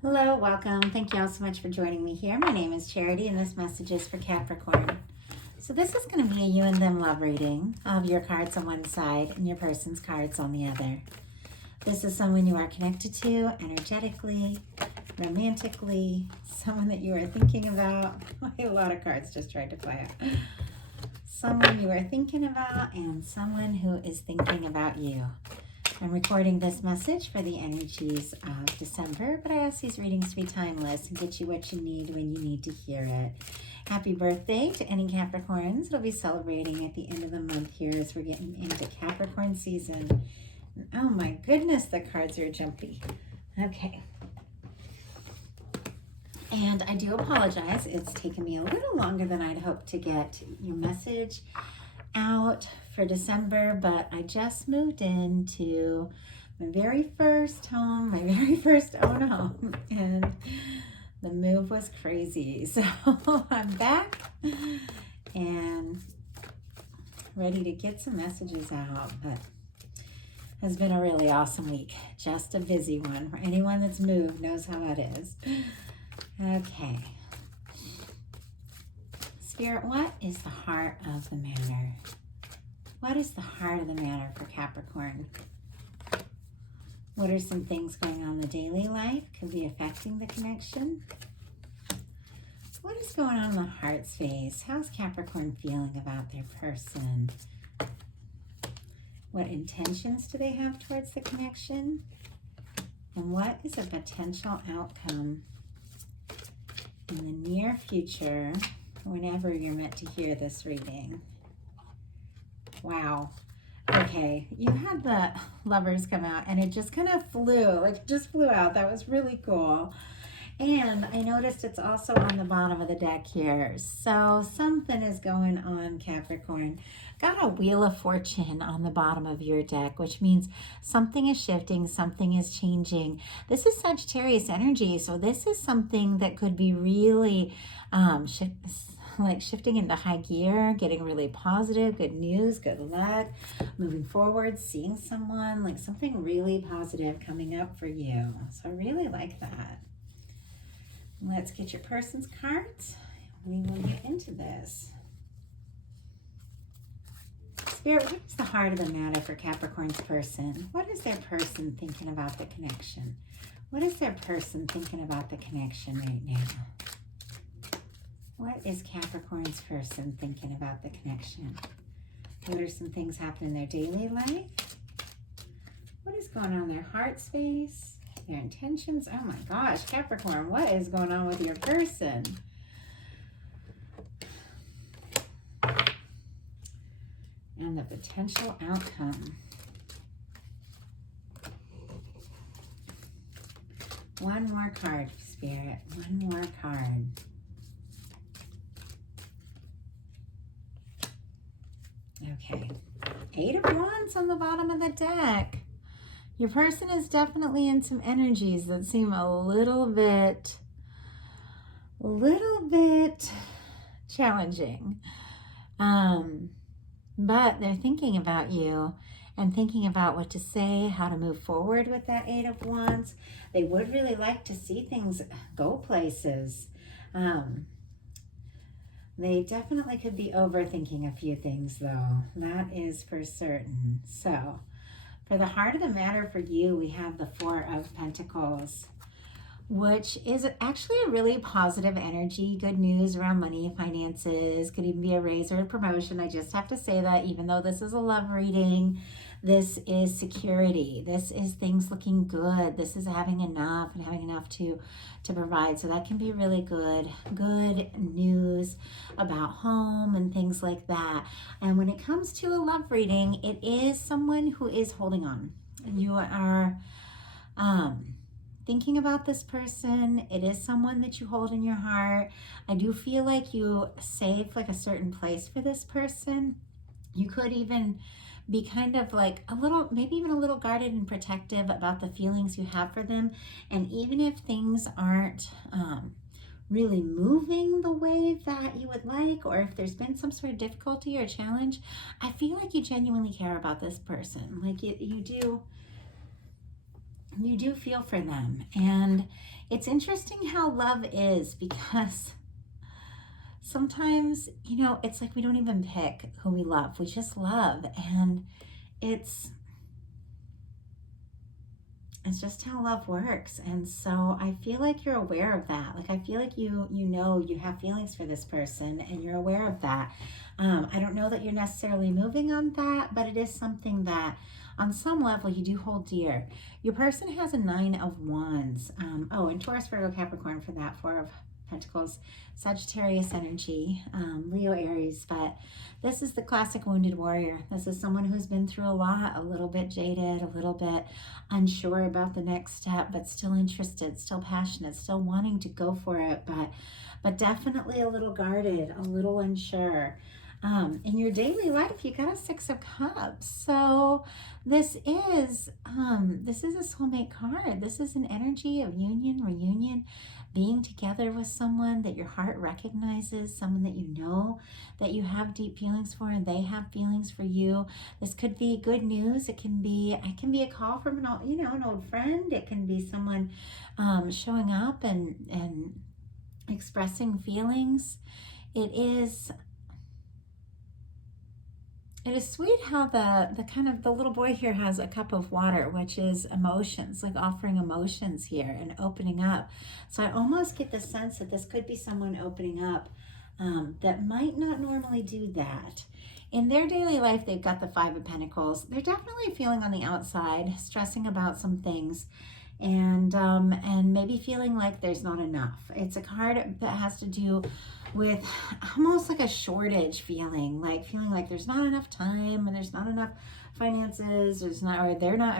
Hello, welcome. Thank you all so much for joining me here. My name is Charity and this message is for Capricorn. So this is going to be a you and them love reading of your cards on one side and your person's cards on the other. This is someone you are connected to energetically, romantically, someone that you are thinking about. A lot of cards just tried to fly out. Someone you are thinking about and someone who is thinking about you. I'm recording this message for the energies of December, but I ask these readings to be timeless and get you what you need when you need to hear it. Happy birthday to any Capricorns. It'll be celebrating at the end of the month here as we're getting into Capricorn season. And oh my goodness, the cards are jumpy. Okay. And I do apologize. It's taken me a little longer than I'd hoped to get your message out for December, but I just moved into my very first home, my very first own home, and the move was crazy. So I'm back and ready to get some messages out, but has been a really awesome week. Just a busy one. For anyone that's moved knows how that is. Okay. Spirit, what is the heart of the matter? What is the heart of the matter for Capricorn? What are some things going on in the daily life? Could be affecting the connection. What is going on in the heart space? How's Capricorn feeling about their person? What intentions do they have towards the connection? And what is a potential outcome in the near future, whenever you're meant to hear this reading? Wow. Okay, you had the Lovers come out and it just kind of flew, like just flew out. That was really cool. And I noticed it's also on the bottom of the deck here. So something is going on, Capricorn. Got a Wheel of Fortune on the bottom of your deck, which means something is shifting, something is changing. This is Sagittarius energy, so this is something that could be really shifting into high gear, getting really positive, good news, good luck, moving forward, seeing someone, like something really positive coming up for you. So I really like that. Let's get your person's cards. We will get into this. Spirit, what is the heart of the matter for Capricorn's person? What is their person thinking about the connection? What is their person thinking about the connection right now? What is Capricorn's person thinking about the connection? What are some things happening in their daily life? What is going on in their heart space? Their intentions? Oh my gosh, Capricorn, what is going on with your person? And the potential outcome. One more card, Spirit. One more card. Okay. 8 of Wands on the bottom of the deck. Your person is definitely in some energies that seem a little bit challenging. But they're thinking about you and thinking about what to say, how to move forward with that 8 of Wands. They would really like to see things go places. They definitely could be overthinking a few things, though. That is for certain. So, for the heart of the matter for you, we have the 4 of Pentacles, which is actually a really positive energy. Good news around money, finances, could even be a raise or a promotion. I just have to say that even though this is a love reading, this is security. This is things looking good. This is having enough and having enough to provide. So that can be really good news about home and things like that. And when it comes to a love reading, it is someone who is holding on. You are thinking about this person. It is someone that you hold in your heart. I do feel like you save like a certain place for this person. You could even be kind of like a little, maybe even a little guarded and protective about the feelings you have for them. And even if things aren't really moving the way that you would like, or if there's been some sort of difficulty or challenge, I feel like you genuinely care about this person. Like you do you do feel for them. And it's interesting how love is, because sometimes, you know, it's like we don't even pick who we love. We just love. And it's just how love works. And so I feel like you're aware of that. Like, I feel like you know you have feelings for this person and you're aware of that. I don't know that you're necessarily moving on that, but it is something that on some level you do hold dear. Your person has a 9 of Wands. And Taurus, Virgo, Capricorn for that, 4 of Pentacles, Sagittarius energy, Leo, Aries. But this is the classic wounded warrior. This is someone who's been through a lot, a little bit jaded, a little bit unsure about the next step, but still interested, still passionate, still wanting to go for it, but definitely a little guarded, a little unsure. In your daily life, you got a 6 of Cups. So this is a soulmate card. This is an energy of union, reunion, being together with someone that your heart recognizes, someone that you know that you have deep feelings for, and they have feelings for you. This could be good news. It can be a call from an old friend. It can be someone showing up and expressing feelings. It is sweet how the little boy here has a cup of water, which is emotions, like offering emotions here and opening up. So I almost get the sense that this could be someone opening up that might not normally do that. In their daily life, they've got the 5 of Pentacles. They're definitely feeling on the outside, stressing about some things, and maybe feeling like there's not enough. It's a card that has to do with almost like a shortage feeling like there's not enough time, and there's not enough finances, or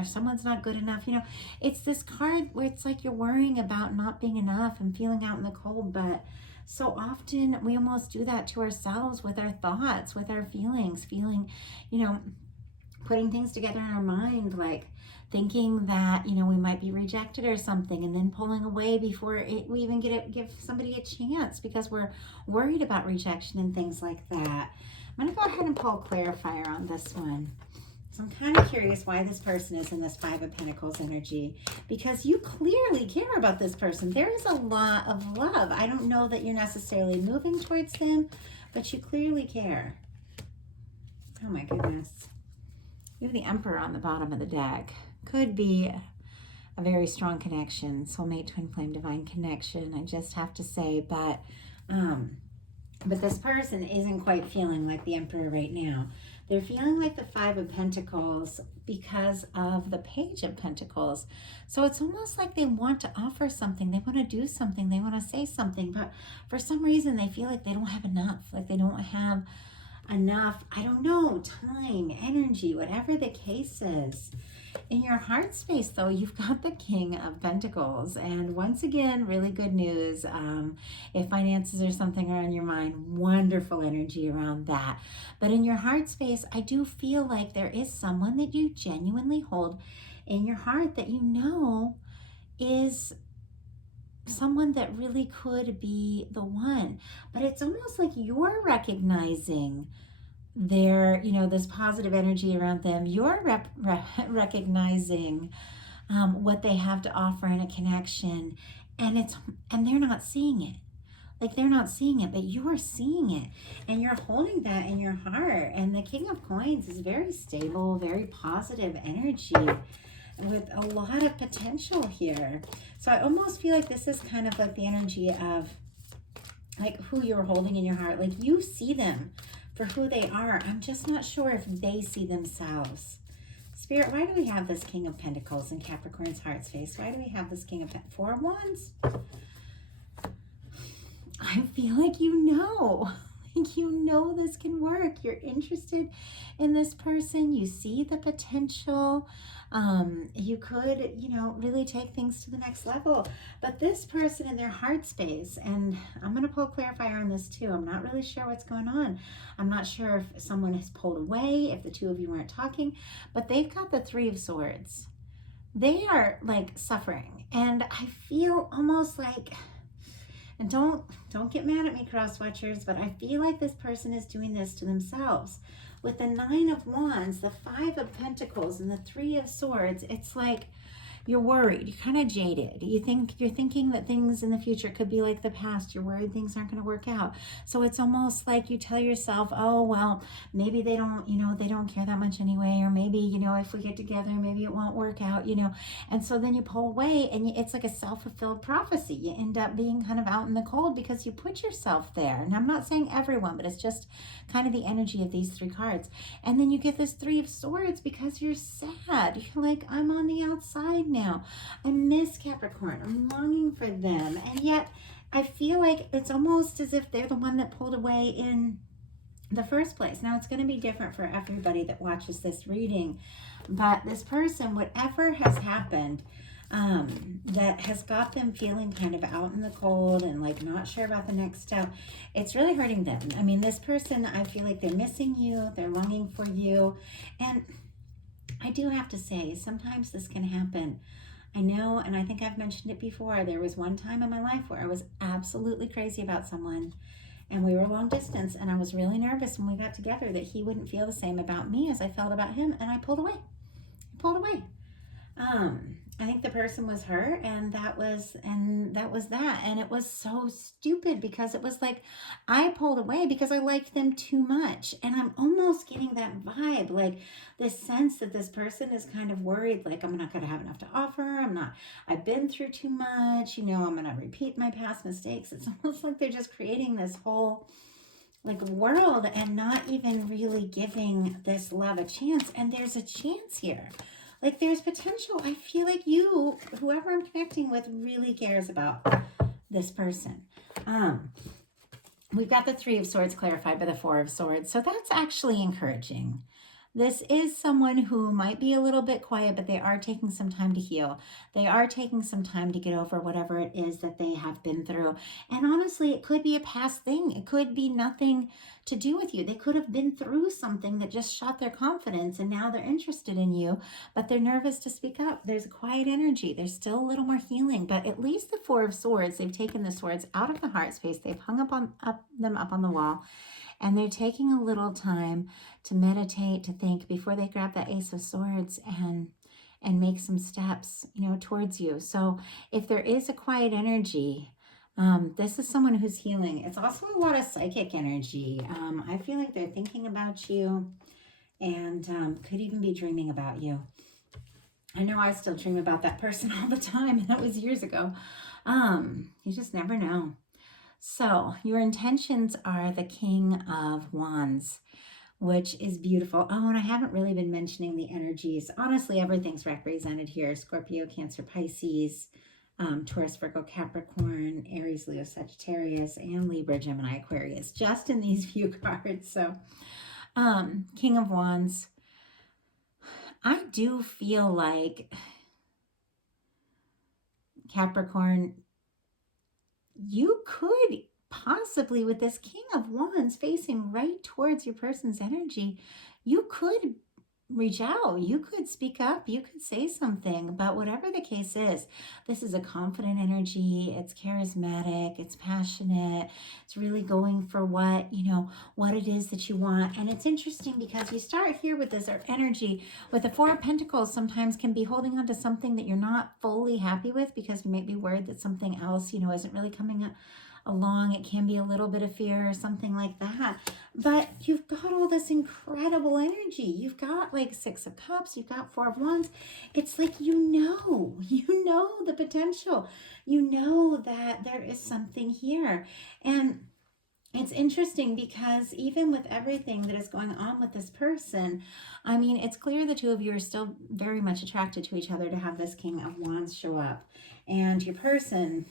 someone's not good enough. You know, it's this card where it's like you're worrying about not being enough and feeling out in the cold. But so often we almost do that to ourselves with our thoughts, with our feeling, putting things together in our mind, like thinking that, we might be rejected or something, and then pulling away before we even give somebody a chance because we're worried about rejection and things like that. I'm going to go ahead and pull a clarifier on this one. So I'm kind of curious why this person is in this 5 of Pentacles energy, because you clearly care about this person. There is a lot of love. I don't know that you're necessarily moving towards them, but you clearly care. Oh my goodness. You have the Emperor on the bottom of the deck. Could be a very strong connection, soulmate, twin flame, divine connection, I just have to say. But this person isn't quite feeling like the Emperor right now. They're feeling like the 5 of Pentacles because of the Page of Pentacles. So it's almost like they want to offer something. They want to do something. They want to say something. But for some reason, they feel like they don't have enough. Like they don't have enough, I don't know, time, energy, whatever the case is. In your heart space, though, you've got the King of Pentacles. And once again, really good news. If finances or something are on your mind, wonderful energy around that. But in your heart space, I do feel like there is someone that you genuinely hold in your heart that you know is someone that really could be the one. But it's almost like you're recognizing their, this positive energy around them. You're recognizing what they have to offer in a connection, and they're not seeing it. Like they're not seeing it, but you are seeing it, and you're holding that in your heart. And the King of Coins is very stable, very positive energy with a lot of potential here. So I almost feel like this is kind of like the energy of like who you're holding in your heart. Like you see them for who they are. I'm just not sure if they see themselves. Spirit, why do we have this King of Pentacles in Capricorn's heart space? Why do we have this King of 4 of Wands? I feel like this can work. You're interested in this person. You see the potential. You could, really take things to the next level. But this person in their heart space, and I'm going to pull a clarifier on this too. I'm not really sure what's going on. I'm not sure if someone has pulled away, if the two of you weren't talking, but they've got the 3 of Swords. They are like suffering. And I feel almost like, and don't get mad at me, cross-watchers, but I feel like this person is doing this to themselves. With the 9 of Wands, the 5 of Pentacles, and the 3 of Swords, it's like you're worried, you're kind of jaded. You're thinking that things in the future could be like the past. You're worried things aren't going to work out. So it's almost like you tell yourself, oh, well, maybe they don't, they don't care that much anyway, or maybe, if we get together, maybe it won't work out, And so then you pull away, and it's like a self-fulfilled prophecy. You end up being kind of out in the cold because you put yourself there. And I'm not saying everyone, but it's just kind of the energy of these 3 cards. And then you get this 3 of Swords because you're sad. You're like, I'm on the outside now. I miss Capricorn. I'm longing for them. And yet I feel like it's almost as if they're the one that pulled away in the first place. Now, it's going to be different for everybody that watches this reading. But this person, whatever has happened, that has got them feeling kind of out in the cold and like not sure about the next step, it's really hurting them. I mean, this person, I feel like they're missing you, they're longing for you. And I do have to say, sometimes this can happen. I know, and I think I've mentioned it before, there was one time in my life where I was absolutely crazy about someone, and we were long distance, and I was really nervous when we got together that he wouldn't feel the same about me as I felt about him, and I pulled away. I think the person was hurt, and that was that. And it was so stupid because it was like I pulled away because I liked them too much. And I'm almost getting that vibe, like this sense that this person is kind of worried, like I'm not going to have enough to offer. I've been through too much, I'm going to repeat my past mistakes. It's almost like they're just creating this whole like world and not even really giving this love a chance. And there's a chance here. Like there's potential. I feel like whoever I'm connecting with, really cares about this person. We've got the 3 of Swords clarified by the 4 of Swords. So that's actually encouraging. This is someone who might be a little bit quiet, but they are taking some time to heal. They are taking some time to get over whatever it is that they have been through. And honestly, it could be a past thing. It could be nothing to do with you. They could have been through something that just shot their confidence, and now they're interested in you, but they're nervous to speak up. There's a quiet energy. There's still a little more healing, but at least the 4 of Swords, they've taken the swords out of the heart space. They've hung them up on the wall. And they're taking a little time to meditate, to think before they grab that Ace of Swords and make some steps, towards you. So if there is a quiet energy, this is someone who's healing. It's also a lot of psychic energy. I feel like they're thinking about you and could even be dreaming about you. I know I still dream about that person all the time, and that was years ago. You just never know. So your intentions are the King of Wands, which is beautiful. Oh, and I haven't really been mentioning the energies. Honestly, everything's represented here. Scorpio, Cancer, Pisces, Taurus, Virgo, Capricorn, Aries, Leo, Sagittarius, and Libra, Gemini, Aquarius, just in these few cards. So King of Wands, I do feel like Capricorn, you could possibly, with this King of Wands facing right towards your person's energy, you could reach out, you could speak up, you could say something. But whatever the case is, this is a confident energy. It's charismatic, it's passionate, it's really going for what it is that you want. And it's interesting because you start here with this energy with the 4 of Pentacles. Sometimes can be holding on to something that you're not fully happy with because you might be worried that something else isn't really coming up along. It can be a little bit of fear or something like that, but you've got all this incredible energy. You've got like 6 of Cups, you've got 4 of Wands. It's like you know the potential, that there is something here. And it's interesting because even with everything that is going on with this person, I mean, it's clear the 2 of you are still very much attracted to each other to have this King of Wands show up. And your person,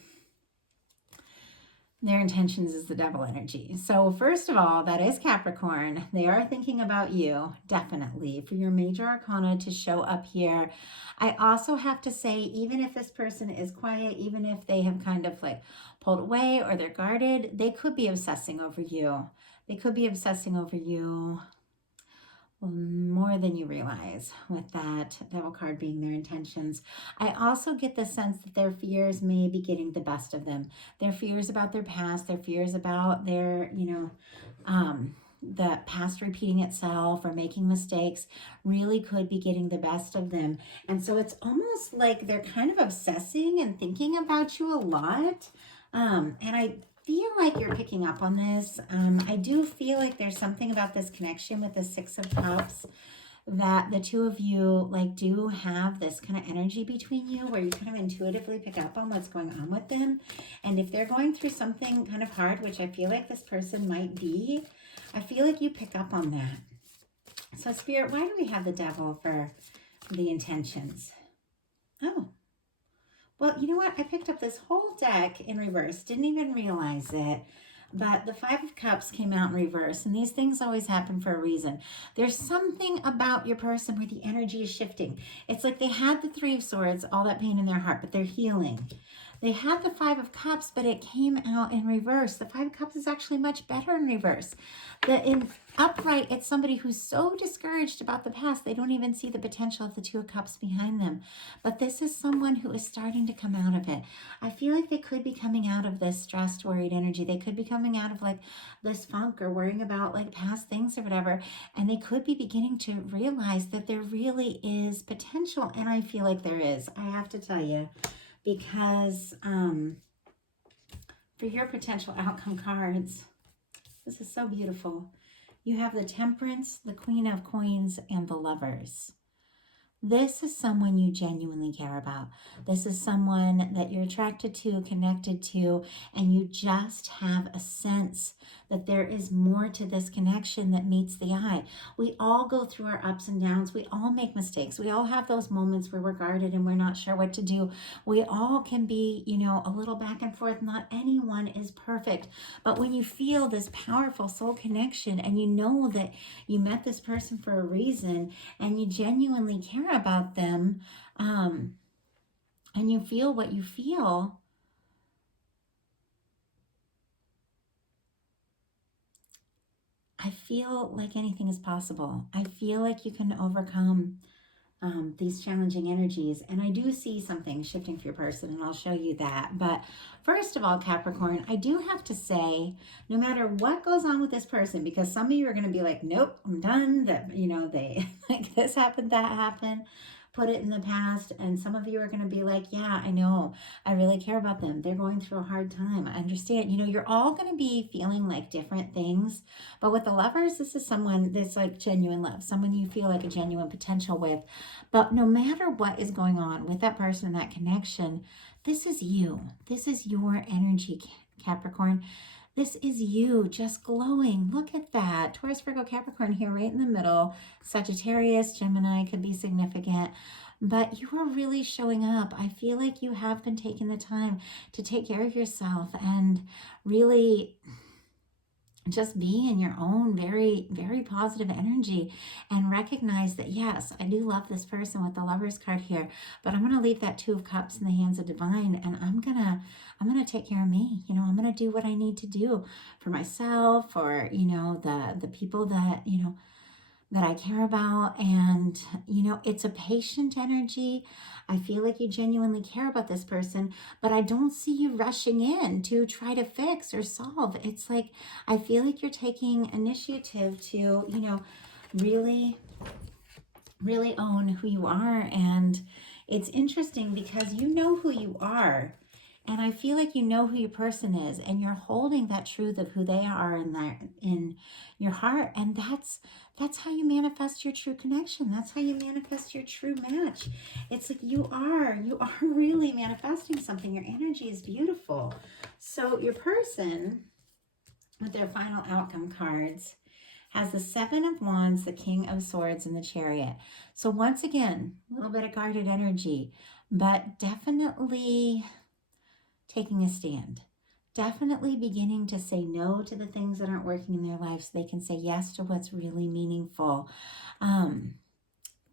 their intentions is the Devil energy. So first of all, that is Capricorn. They are thinking about you, definitely, for your major arcana to show up here. I also have to say, even if this person is quiet, even if they have kind of like pulled away or they're guarded, they could be obsessing over you. They could be obsessing over you more than you realize, with that Devil card being their intentions. I also get the sense that their fears may be getting the best of them. Their fears about their past, their fears about their, the past repeating itself or making mistakes really could be getting the best of them. And so it's almost like they're kind of obsessing and thinking about you a lot. And I feel like you're picking up on this. I do feel like there's something about this connection with the Six of Cups that the two of you like do have this kind of energy between you where you kind of intuitively pick up on what's going on with them. And if they're going through something kind of hard, which I feel like this person might be, I feel like you pick up on that. So Spirit, why do we have the Devil for the intentions? Oh, well, you know what? I picked up this whole deck in reverse. Didn't even realize it. But the Five of Cups came out in reverse. And these things always happen for a reason. There's something about your person where the energy is shifting. It's like they had the Three of Swords, all that pain in their heart, but they're healing. They had the Five of Cups, but it came out in reverse. The Five of Cups is actually much better in reverse. In upright, it's somebody who's so discouraged about the past, they don't even see the potential of the Two of Cups behind them. But this is someone who is starting to come out of it. I feel like they could be coming out of this stressed, worried energy. They could be coming out of like this funk or worrying about like past things or whatever. And they could be beginning to realize that there really is potential. And I feel like there is, I have to tell you. Because for your potential outcome cards, this is so beautiful. You have the Temperance, the Queen of Coins, and the Lovers. This is someone you genuinely care about. This is someone that you're attracted to, connected to, and you just have a sense that there is more to this connection that meets the eye. We all go through our ups and downs. We all make mistakes. We all have those moments where we're guarded and we're not sure what to do. We all can be, you know, a little back and forth. Not anyone is perfect. But when you feel this powerful soul connection and you know that you met this person for a reason and you genuinely care about them, and you feel what you feel, I feel like anything is possible. I feel like you can overcome these challenging energies. And I do see something shifting for your person, and I'll show you that. But first of all, Capricorn, I do have to say, no matter what goes on with this person, because some of you are going to be like, nope, I'm done. That, you know, they like this happened, that happened. Put it in the past. And some of you are going to be like, yeah, I know, I really care about them. They're going through a hard time. I understand. You know, you're all going to be feeling like different things. But with the Lovers, this is someone that's like genuine love, someone you feel like a genuine potential with. But no matter what is going on with that person and that connection, this is you. This is your energy, Capricorn. This is you just glowing. Look at that. Taurus, Virgo, Capricorn here right in the middle. Sagittarius, Gemini could be significant. But you are really showing up. I feel like you have been taking the time to take care of yourself and really just be in your own very, very positive energy and recognize that, yes, I do love this person with the Lovers card here, but I'm going to leave that Two of Cups in the hands of Divine, and I'm going to take care of me. You know, I'm going to do what I need to do for myself, or, you know, the people that, you know, that I care about. And, you know, it's a patient energy. I feel like you genuinely care about this person, but I don't see you rushing in to try to fix or solve. It's like, I feel like you're taking initiative to, you know, really, really own who you are. And it's interesting because you know who you are. And I feel like you know who your person is, and you're holding that truth of who they are in your heart. And that's how you manifest your true connection. That's how you manifest your true match. It's like you are really manifesting something. Your energy is beautiful. So your person, with their final outcome cards, has the Seven of Wands, the King of Swords, and the Chariot. So once again, a little bit of guarded energy, but definitely taking a stand, definitely beginning to say no to the things that aren't working in their life so they can say yes to what's really meaningful.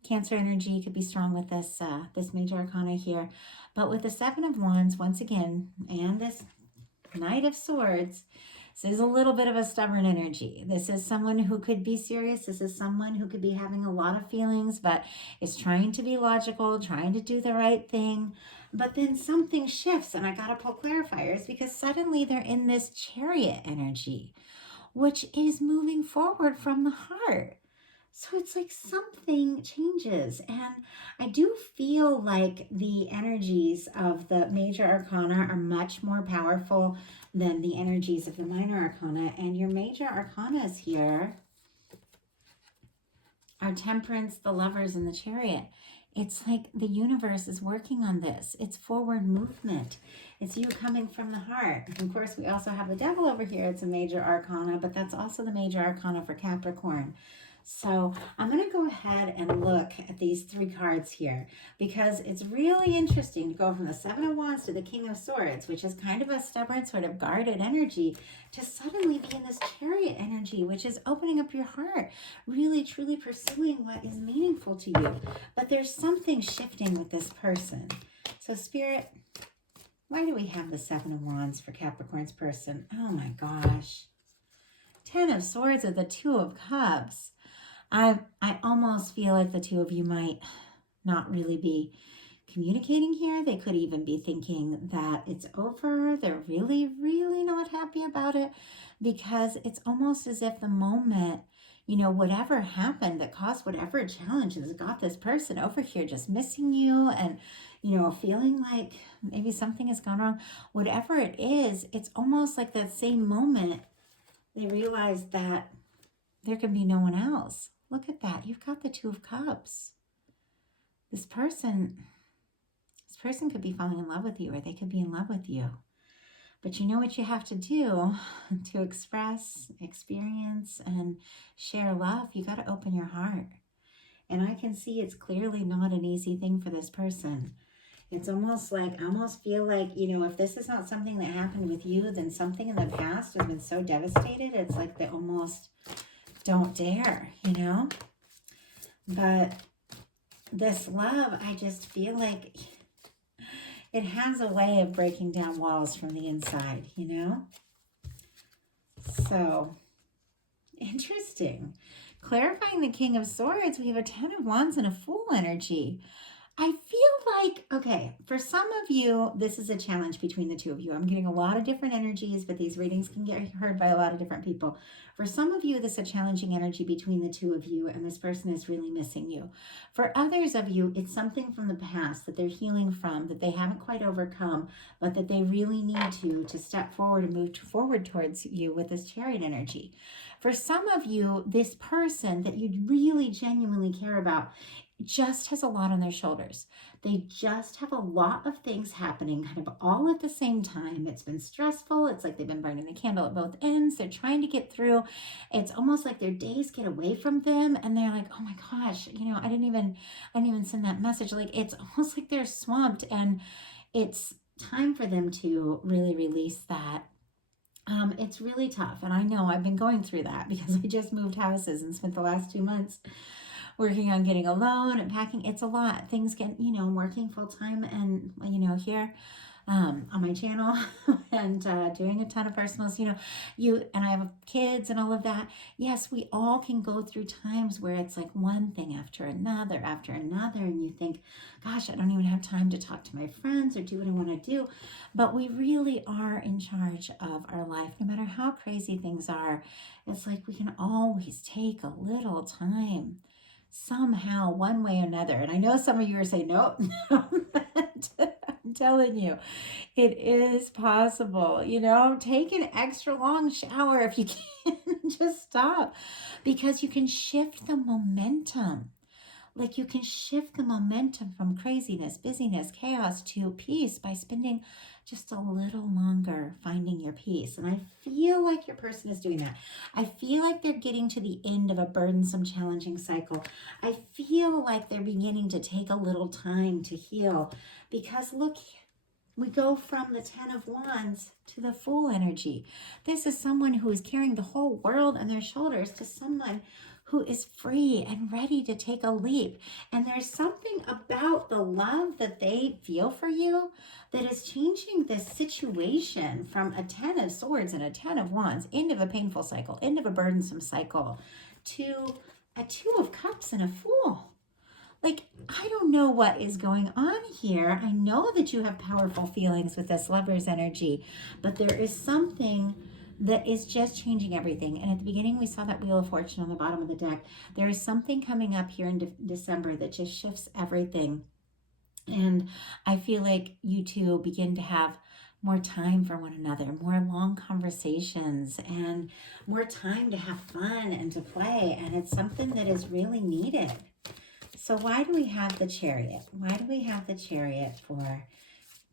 Cancer energy could be strong with this major arcana here, but with the Seven of Wands, once again, and this Knight of Swords, this is a little bit of a stubborn energy. This is someone who could be serious. This is someone who could be having a lot of feelings, but is trying to be logical, trying to do the right thing. But then something shifts, and I got to pull clarifiers because suddenly they're in this Chariot energy. which is moving forward from the heart. So it's like something changes. And I do feel like the energies of the major arcana are much more powerful than the energies of the minor arcana. And your major arcanas here are Temperance, the Lovers, and the Chariot. It's like the universe is working on this. It's forward movement. It's you coming from the heart. And of course, we also have the Devil over here. It's a major arcana, but that's also the major arcana for Capricorn. So I'm going to go ahead and look at these 3 cards here, because it's really interesting to go from the Seven of Wands to the King of Swords, which is kind of a stubborn, sort of guarded energy, to suddenly be in this Chariot energy, which is opening up your heart, really truly pursuing what is meaningful to you. But there's something shifting with this person. So Spirit, why do we have the Seven of Wands for Capricorn's person? Oh my gosh. 10 of Swords with the Two of Cups. I almost feel like the two of you might not really be communicating here. They could even be thinking that it's over. They're really, really not happy about it, because it's almost as if the moment, you know, whatever happened that caused whatever challenges got this person over here just missing you and, you know, feeling like maybe something has gone wrong. Whatever it is, it's almost like that same moment they realize that there can be no one else. Look at that. You've got the Two of Cups. This person could be falling in love with you, or they could be in love with you. But you know what you have to do to express, experience, and share love? You got to open your heart. And I can see it's clearly not an easy thing for this person. It's almost like, I almost feel like, you know, if this is not something that happened with you, then something in the past has been so devastated. It's like they almost don't dare, you know? But this love, I just feel like it has a way of breaking down walls from the inside, you know? So, interesting. Clarifying the King of Swords, we have a 10 of Wands and a Fool energy. I feel like, okay, for some of you, this is a challenge between the two of you. I'm getting a lot of different energies, but these readings can get heard by a lot of different people. For some of you, this is a challenging energy between the two of you, and this person is really missing you. For others of you, it's something from the past that they're healing from, that they haven't quite overcome, but that they really need to step forward and move forward towards you with this Chariot energy. For some of you, this person that you really genuinely care about just has a lot on their shoulders. They just have a lot of things happening kind of all at the same time. It's been stressful. It's like they've been burning the candle at both ends. They're trying to get through. It's almost like their days get away from them, and they're like, oh my gosh, you know, I didn't even send that message. Like, it's almost like they're swamped, and it's time for them to really release that. It's really tough, and I know I've been going through that because I just moved houses and spent the last 2 months working on getting a loan and packing. It's a lot. Things get, you know, working full time and, you know, here on my channel and doing a ton of personals, you know, and I have kids and all of that. Yes, we all can go through times where it's like one thing after another, and you think, gosh, I don't even have time to talk to my friends or do what I want to do. But we really are in charge of our life, no matter how crazy things are. It's like we can always take a little time somehow, one way or another. And I know some of you are saying, nope, but I'm telling you, it is possible. You know, take an extra long shower if you can. Just stop, because you can shift the momentum. Like, you can shift the momentum from craziness, busyness, chaos to peace by spending just a little longer finding your peace. And I feel like your person is doing that. I feel like they're getting to the end of a burdensome, challenging cycle. I feel like they're beginning to take a little time to heal, because look, we go from the 10 of Wands to the Fool energy. This is someone who is carrying the whole world on their shoulders to someone who is free and ready to take a leap. And there's something about the love that they feel for you that is changing this situation from a 10 of Swords and a 10 of Wands, end of a painful cycle, end of a burdensome cycle, to a 2 of Cups and a Fool. Like, I don't know what is going on here. I know that you have powerful feelings with this Lover's energy, but there is something that is just changing everything. And at the beginning, we saw that Wheel of Fortune on the bottom of the deck. There is something coming up here in December that just shifts everything. And I feel like you two will begin to have more time for one another, more long conversations, and more time to have fun and to play. And it's something that is really needed. So why do we have the Chariot? Why do we have the Chariot for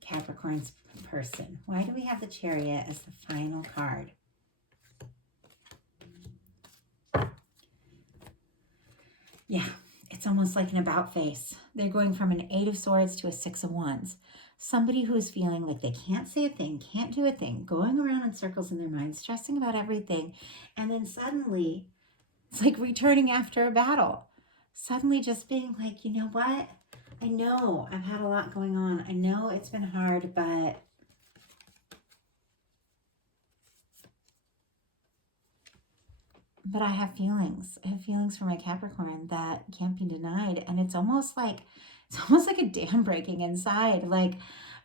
Capricorn's person? Why do we have the Chariot as the final card? Yeah, it's almost like an about face. They're going from an 8 of Swords to a 6 of Wands. Somebody who is feeling like they can't say a thing, can't do a thing, going around in circles in their mind, stressing about everything. And then suddenly, it's like returning after a battle. Suddenly just being like, you know what? I know I've had a lot going on. I know it's been hard, but I have feelings. I have feelings for my Capricorn that can't be denied. And it's almost like a dam breaking inside. Like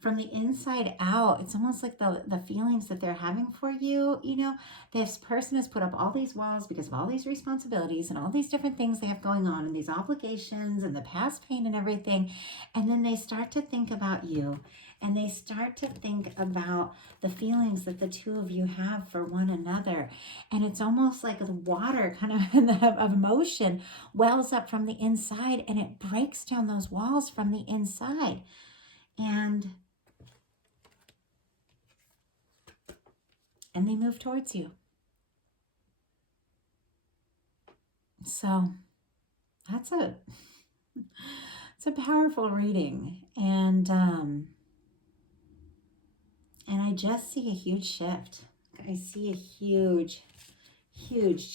from the inside out, it's almost like the feelings that they're having for you, you know, this person has put up all these walls because of all these responsibilities and all these different things they have going on and these obligations and the past pain and everything. And then they start to think about you. And they start to think about the feelings that the two of you have for one another. And it's almost like the water kind of emotion wells up from the inside and it breaks down those walls from the inside. And they move towards you. So it's a powerful reading. And I just see a huge shift. I see a huge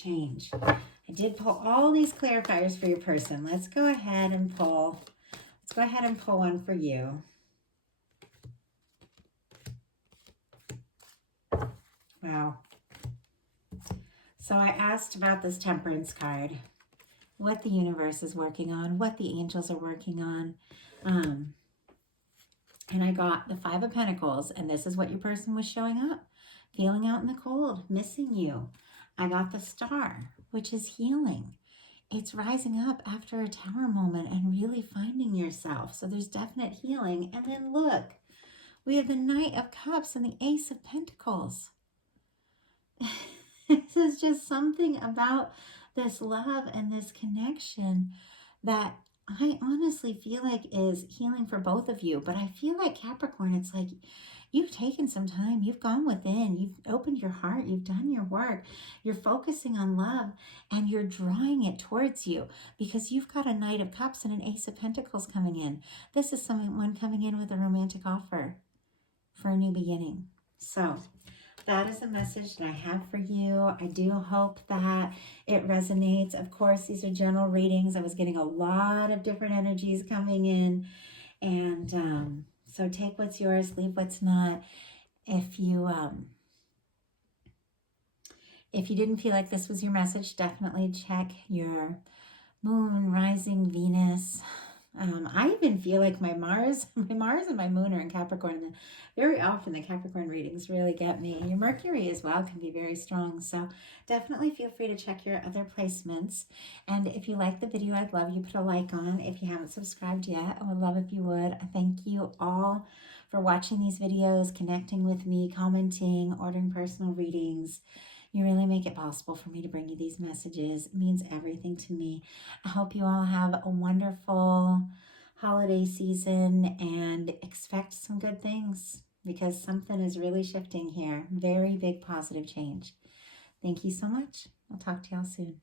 change. I did pull all these clarifiers for your person. Let's go ahead and pull. Let's go ahead and pull one for you. Wow. So I asked about this Temperance card, what the universe is working on, what the angels are working on. And I got the 5 of Pentacles, and this is what your person was showing up, feeling out in the cold, missing you. I got the Star, which is healing. It's rising up after a Tower moment and really finding yourself. So there's definite healing. And then look, we have the Knight of Cups and the Ace of Pentacles. This is just something about this love and this connection that I honestly feel like is healing for both of you. But I feel like Capricorn, it's like you've taken some time, you've gone within, you've opened your heart, you've done your work, you're focusing on love and you're drawing it towards you because you've got a Knight of Cups and an Ace of Pentacles coming in. This is someone coming in with a romantic offer for a new beginning. So that is a message that I have for you. I do hope that it resonates. Of course, these are general readings. I was getting a lot of different energies coming in. And so take what's yours, leave what's not. If you didn't feel like this was your message, definitely check your moon, rising, Venus. I even feel like my Mars and my moon are in Capricorn. Very often the Capricorn readings really get me. Your Mercury as well can be very strong. So definitely feel free to check your other placements. And if you like the video, I'd love you put a like on. If you haven't subscribed yet, I would love if you would. Thank you all for watching these videos, connecting with me, commenting, ordering personal readings. You really make it possible for me to bring you these messages. It means everything to me. I hope you all have a wonderful holiday season and expect some good things because something is really shifting here. Very big positive change. Thank you so much. I'll talk to y'all soon.